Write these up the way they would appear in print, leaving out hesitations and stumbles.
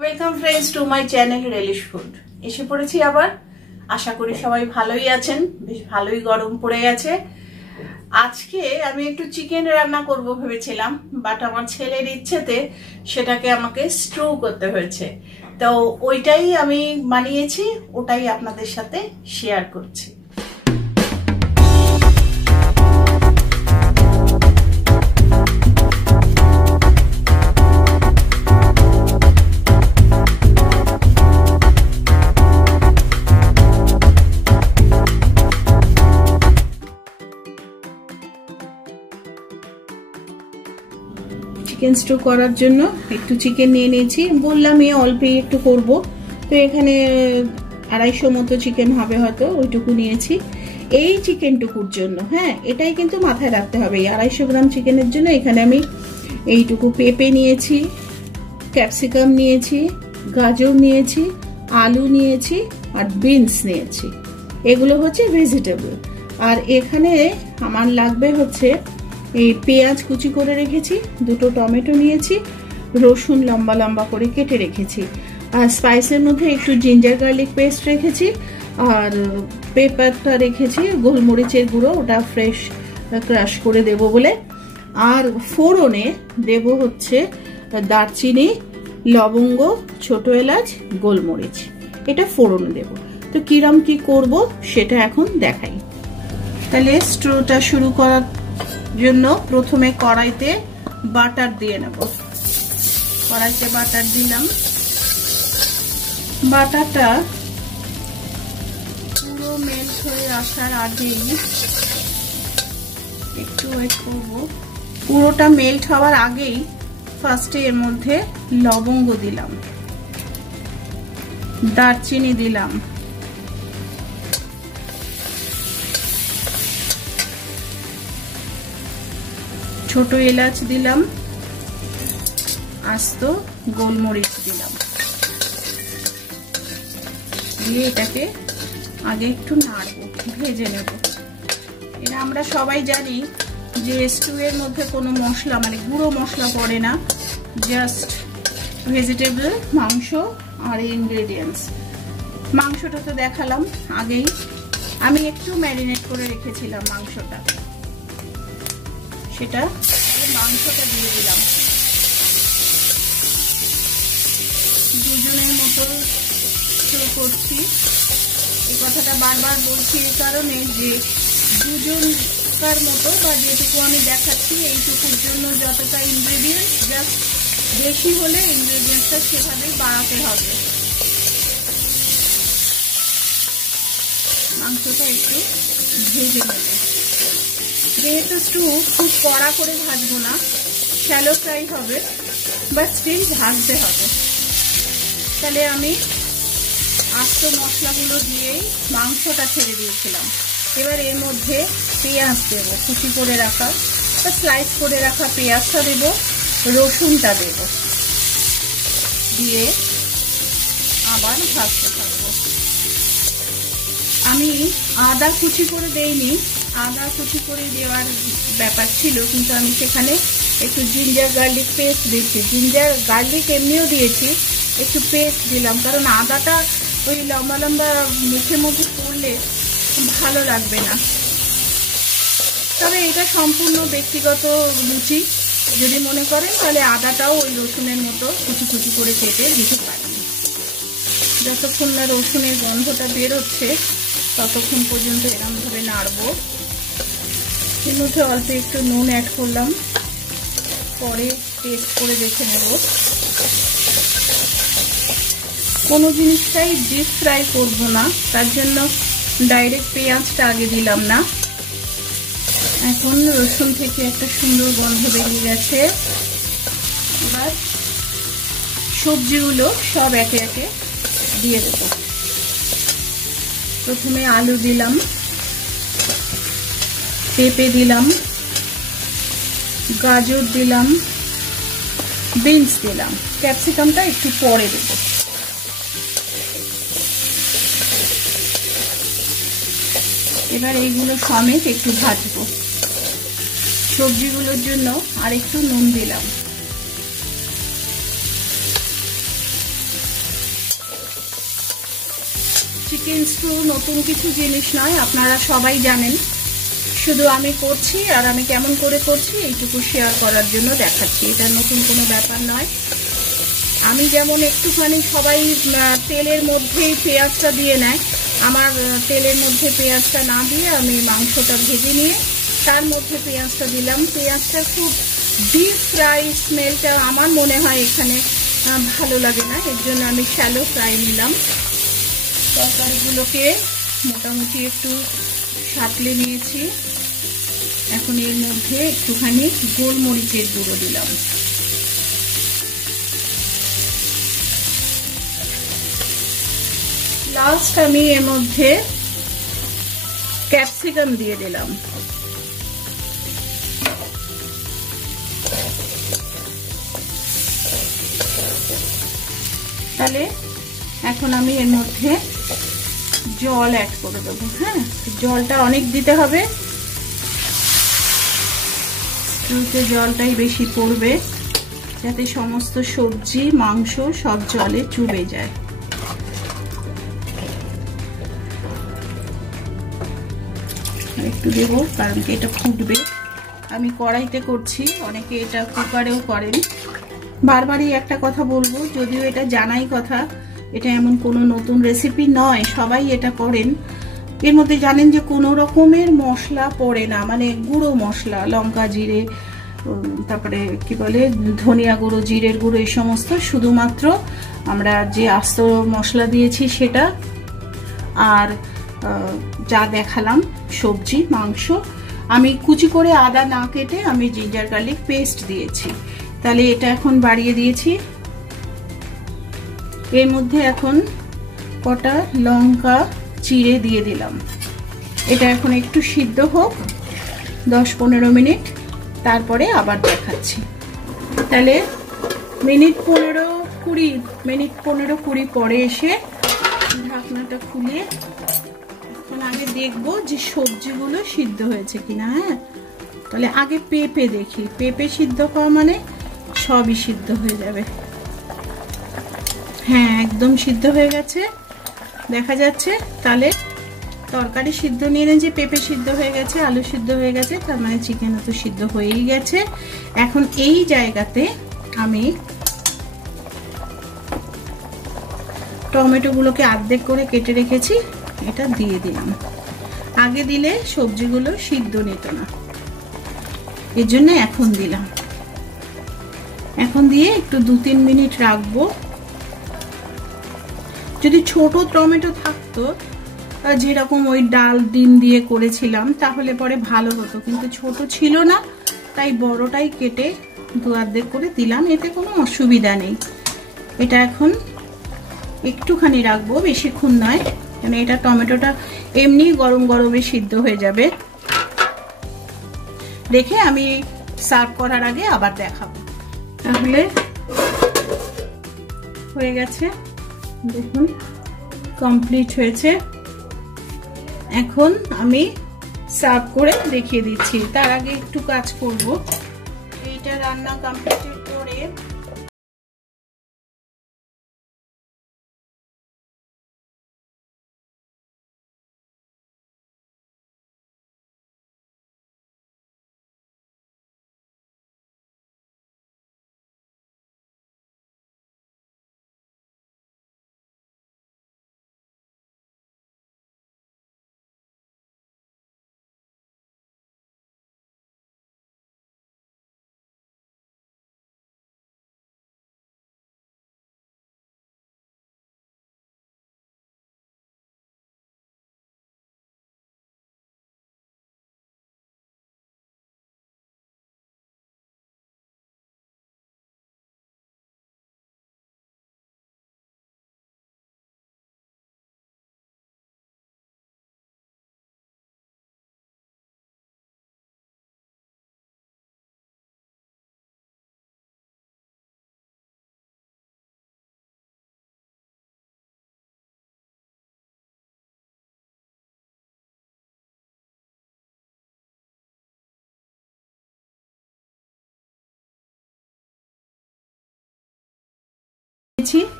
Welcome friends to my channel relish food. এসে পড়েছি আবার। আশা করি সবাই ভালোই আছেন। বেশ ভালোই গরম পড়ে গেছে। আজকে আমি একটু চিকেন রান্না করব ভেবেছিলাম, বাট আমার ছেলের ইচ্ছেতে সেটাকে আমাকে স্ট্রু করতে হয়েছে। তো ওইটাই আমি বানিয়েছি, ওটাই আপনাদের সাথে শেয়ার করছি। চিকেন স্টু করার জন্য একটু চিকেন নিয়ে নিয়েছি, বললাম অল্প একটু করব, তো এখানে 250 মতো চিকেন হবে হয়তো, ওইটুকু নিয়েছি এই চিকেনটুকুর জন্য। হ্যাঁ, এটাই কিন্তু মাথায় রাখতে হবে, 250 গ্রাম চিকেনের জন্য এখানে আমি এইটুকু পেঁপে নিয়েছি, ক্যাপসিকাম নিয়েছি, গাজর নিয়েছি, আলু নিয়েছি আর বিনস নিয়েছি। এগুলো হচ্ছে ভেজিটেবল। আর এখানে আমার লাগবে হচ্ছে এই পেঁয়াজ কুচি করে রেখেছি, 2টো টমেটো নিয়েছি, রসুন লম্বা লম্বা করে কেটে রেখেছি, আর স্পাইসের মধ্যে একটু জিঞ্জার গার্লিক পেস্ট রেখেছি, আর পেপারটা রেখেছি গোলমরিচের গুঁড়ো, ওটা ফ্রেশ ক্রাশ করে দেব বলে। আর ফোড়নে দেব হচ্ছে দারচিনি, লবঙ্গ, ছোট এলাচ, গোলমরিচ, এটা ফোড়নে দেব। তো কিরম কি করব সেটা এখন দেখাই। তাহলে স্ট্রুটা শুরু করার জন্য প্রথমে কড়াইতে বাটার দিয়ে নেব। কড়াইতে বাটার দিলাম। বাটারটা পুরো মেল্ট হয়ে আসার আগেই একটু ওয়েট করব। পুরোটা মেল্ট হওয়ার আগেই ফার্স্টে এর মধ্যে লবঙ্গ দিলাম, দারচিনি দিলাম, ছোট এলাচ দিলাম, আস্ত গোলমরিচ দিলাম, দিয়ে এটাকে আগে একটু নাড়বো, ভেজে নেব। এটা আমরা সবাই জানি যে স্টু এর মধ্যে কোনো মশলা মানে গুঁড়ো মশলা পড়ে না, জাস্ট ভেজিটেবল, মাংস আর ইনগ্রেডিয়েন্টস। মাংসটা তো দেখালাম আগেই, আমি একটু ম্যারিনেট করে রেখেছিলাম মাংসটা, সেটা মাংসটা দিয়ে দিলাম। দুজনের মতো শুরু করছি। এই কথাটা বারবার বলছি এই কারণে যে দুজনকার মতো বা যেটুকু আমি দেখাচ্ছি এইটুকুর জন্য যতটা ইনগ্রেডিয়েন্টস, জাস্ট বেশি হলে ইনগ্রেডিয়েন্টসটা সেভাবেই বাড়াতে হবে। মাংসটা একটু ভেজে নেবে। যেহেতু স্টু খুব কড়া করে ভাজবো না, শ্যালো ফ্রাই হবে, বাট স্টিল ভাজতে হবে। তাহলে আমি আস্ত মশলাগুলো দিয়েই মাংসটা ছেড়ে দিয়েছিলাম। এবার এর মধ্যে পেঁয়াজ দেবো, কুচি করে রাখা বা স্লাইস করে রাখা পেঁয়াজটা দেব, রসুনটা দেব, দিয়ে আবার ভাজতে থাকবো। আমি আদা কুচি করে দেইনি, আদা কুচি করে দেওয়ার ব্যাপার ছিল, কিন্তু আমি সেখানে একটু জিঞ্জার গার্লিক পেস্ট দিচ্ছি। জিঞ্জার গার্লিক এমনিও দিয়েছি, একটু পেস্ট দিলাম, কারণ আদাটা ওই লম্বা লম্বা মুখের মধ্যে পড়লে ভালো লাগবে না। তবে এটা সম্পূর্ণ ব্যক্তিগত রুচি, যদি মনে করেন তাহলে আদাটাও ওই রসুনের মতো কুচি কুচি করে কেটে দিতে পারেন। যতক্ষণ না রসুনের গন্ধটা বেরোচ্ছে ততক্ষণ পর্যন্ত এরকমভাবে নাড়বো। এর মধ্যে অল্প একটু নুন অ্যাড করলাম, পরে টেস্ট করে দেখে নেব। কোনো জিনিসটাই ডিপ ফ্রাই করব না, তার জন্য ডাইরেক্ট পেঁয়াজটা আগে দিলাম না। এখন রসুন থেকে একটা সুন্দর গন্ধ বেরিয়ে গেছে। এবার সবজিগুলো সব একে একে দিয়ে দেব। প্রথমে আলু দিলাম, পেঁপে দিলাম, গাজর দিলাম, বিনস দিলাম, ক্যাপসিকামটা একটু পরে দেব। এবার এইগুলো সমেত একটু ভাজবো। সবজিগুলোর জন্য আর একটু নুন দিলাম। চিকেন স্টু নতুন কিছু জিনিস নয়, আপনারা সবাই জানেন, শুধু আমি করছি আর আমি কেমন করে করছি এইটুকু শেয়ার করার জন্য দেখাচ্ছি। এটা নতুন কোনো ব্যাপার নয়। আমি যেমন একটুখানি সবাই তেলের মধ্যেই পেঁয়াজটা দিয়ে নেয়, আমার তেলের মধ্যে পেঁয়াজটা না দিয়ে আমি মাংসটা ভেজে নিয়ে তার মধ্যে পেঁয়াজটা দিলাম। পেঁয়াজটা খুব ডিপ ফ্রাই স্মেলটা আমার মনে হয় এখানে ভালো লাগে না, এর জন্য আমি শ্যালো ফ্রাই নিলাম। তরকারিগুলোকে মোটামুটি একটু সাঁতলে নিয়েছি। এখন এর মধ্যে একটুখানি গোলমরিচের গুঁড়ো দিলাম। লাস্ট আমি এর মধ্যে ক্যাপসিকাম দিয়ে দিলাম। তাহলে এখন আমি এর মধ্যে জল অ্যাড করে দেবো। হ্যাঁ, জলটা অনেক দিতে হবে, স্টুতে জলটাই বেশি পড়বে যাতে সমস্ত সবজি মাংস সব জলে চুবে যায়। একটু দেবো কারণ কি এটা ফুটবে। আমি কড়াইতে করছি, অনেকে এটা কুকারেও করেন। বারবারই একটা কথা বলবো, যদিও এটা জানাই কথা, এটা এমন কোনো নতুন রেসিপি নয়, সবাই এটা করেন। এর মধ্যে জানেন যে কোনো রকমের মশলা পড়ে না, মানে গুঁড়ো মশলা, লঙ্কা জিরে, তারপরে কি বলে ধনিয়া গুঁড়ো, জিরের গুঁড়ো, এই সমস্ত শুধুমাত্র আমরা যে আস্ত মশলা দিয়েছি সেটা, আর যা দেখালাম সবজি মাংস। আমি কুচি করে আদা না কেটে আমি জিঞ্জার গার্লিক পেস্ট দিয়েছি। তাহলে এটা এখন বাড়িয়ে দিয়েছি। এর মধ্যে এখন কটা লঙ্কা চিড়ে দিয়ে দিলাম। এটা এখন একটু সিদ্ধ হোক 10-15 মিনিট, তারপরে আবার দেখাচ্ছি। তাহলে মিনিট 15-20 পরে এসে ঢাকনাটা খুলে এখন আগে দেখবো যে সবজিগুলো সিদ্ধ হয়েছে কিনা। হ্যাঁ, তাহলে আগে পেঁপে দেখি, পেঁপে সিদ্ধ হওয়া মানে সবই সিদ্ধ হয়ে যাবে। হ্যাঁ, একদম সিদ্ধ হয়ে গেছে দেখা যাচ্ছে। তাহলে তরকারি সিদ্ধ নিয়ে যে পেঁপে সিদ্ধ হয়ে গেছে, আলু সিদ্ধ হয়ে গেছে, তার মানে চিকেনও তো সিদ্ধ হয়েই গেছে। এখন এই জায়গাতে আমি টমেটোগুলোকে অর্ধেক করে কেটে রেখেছি, এটা দিয়ে দিলাম। আগে দিলে সবজিগুলো সিদ্ধ নিত না, এর জন্য এখন দিলাম। এখন দিয়ে একটু 2-3 মিনিট রাখবো। যদি ছোট টমেটো থাকতো, যেরকম ওই ডাল ডিম দিয়ে করেছিলাম, তাহলে পরে ভালো হতো, কিন্তু ছোট ছিল না, তাই বড়টাই কেটে অর্ধেক করে দিলাম, এতে কোনো অসুবিধা নেই। এটা এখন একটুখানি রাখবো, বেশিক্ষণ নয়, কারণ এটা টমেটোটা এমনি গরম গরমে সিদ্ধ হয়ে যাবে। রেখে আমি সার্ভ করার আগে আবার দেখাবো। তাহলে হয়ে গেছে, দেখুন কমপ্লিট হয়েছে। এখন আমি সার্ভ করে দেখিয়ে দিচ্ছি। তার আগে একটু কাজ করব। এইটা রান্না কমপ্লিট করে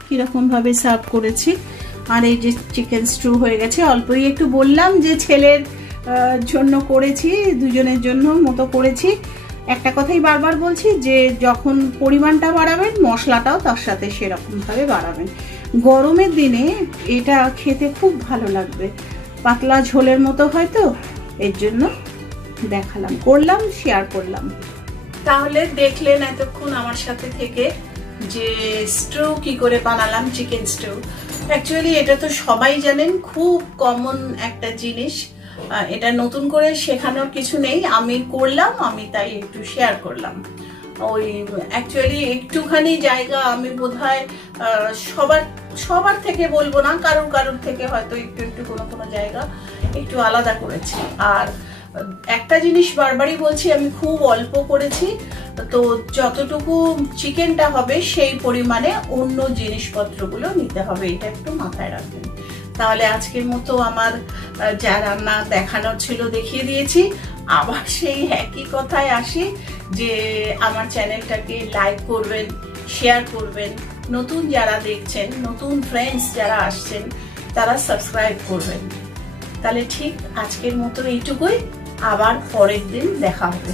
কিরকম ভাবে সার্ভ করেছি আর এই যে চিকেন স্টু হয়ে গেছে। অল্পই একটু বললাম যে ছেলের জন্য করেছি, দুজনের জন্য মতো করেছি। একটা কথাই বারবার বলছি যে যখন পরিমাণটা বাড়াবেন মশলাটাও তার সাথে সেরকমভাবে বাড়াবেন। গরমের দিনে এটা খেতে খুব ভালো লাগবে, পাতলা ঝোলের মতো হয় তো, এর জন্য দেখালাম, করলাম, শেয়ার করলাম। তাহলে দেখলেন এতক্ষণ আমার সাথে থেকে যে স্টু কি করে বানালাম, চিকেন স্টু। অ্যাকচুয়ালি এটা তো সবাই জানেন, খুব কমন একটা জিনিস, এটা নতুন করে শেখানোর কিছু নেই। আমি করলাম, আমি তাই একটু শেয়ার করলাম। ওই অ্যাকচুয়ালি একটুখানি জায়গা আমি বোধহয় সবার থেকে বলবো না, কারোর থেকে হয়তো একটু কোনো জায়গা একটু আলাদা করেছি। আর একটা জিনিস বারবারই বলছি, আমি খুব অল্প করেছি, তো যতটুকু চিকেনটা হবে সেই পরিমাণে অন্য জিনিসপত্রগুলো নিতে হবে, এটা একটু মাথায় রাখবেন। তাহলে আজকের মতো আমার যা রান্না দেখানোর ছিল দেখিয়ে দিয়েছি। আবার সেই একই কথায় আসি যে আমার চ্যানেলটাকে লাইক করবেন, শেয়ার করবেন, নতুন যারা দেখছেন, নতুন ফ্রেন্ডস যারা আসছেন তারা সাবস্ক্রাইব করবেন। তাহলে ঠিক আজকের মতো এইটুকুই, আবার পরের দিন দেখা হবে।